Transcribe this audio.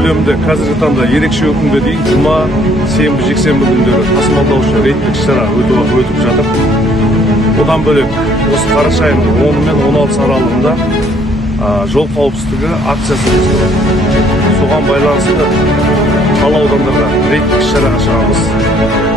көлемінде қазіргі таңда ерекше күнге дейін жұма, сенбі, жексенбі күндері тасымалдаушы рейдтік шара өтіп жатыр. Одан бөлек осы қараша айының 10 мен 16 аралығында жол қауіпсіздігі акциясы өткізіледі. Соған байланысты қала аудандарға рейдтік шараға шығамыз.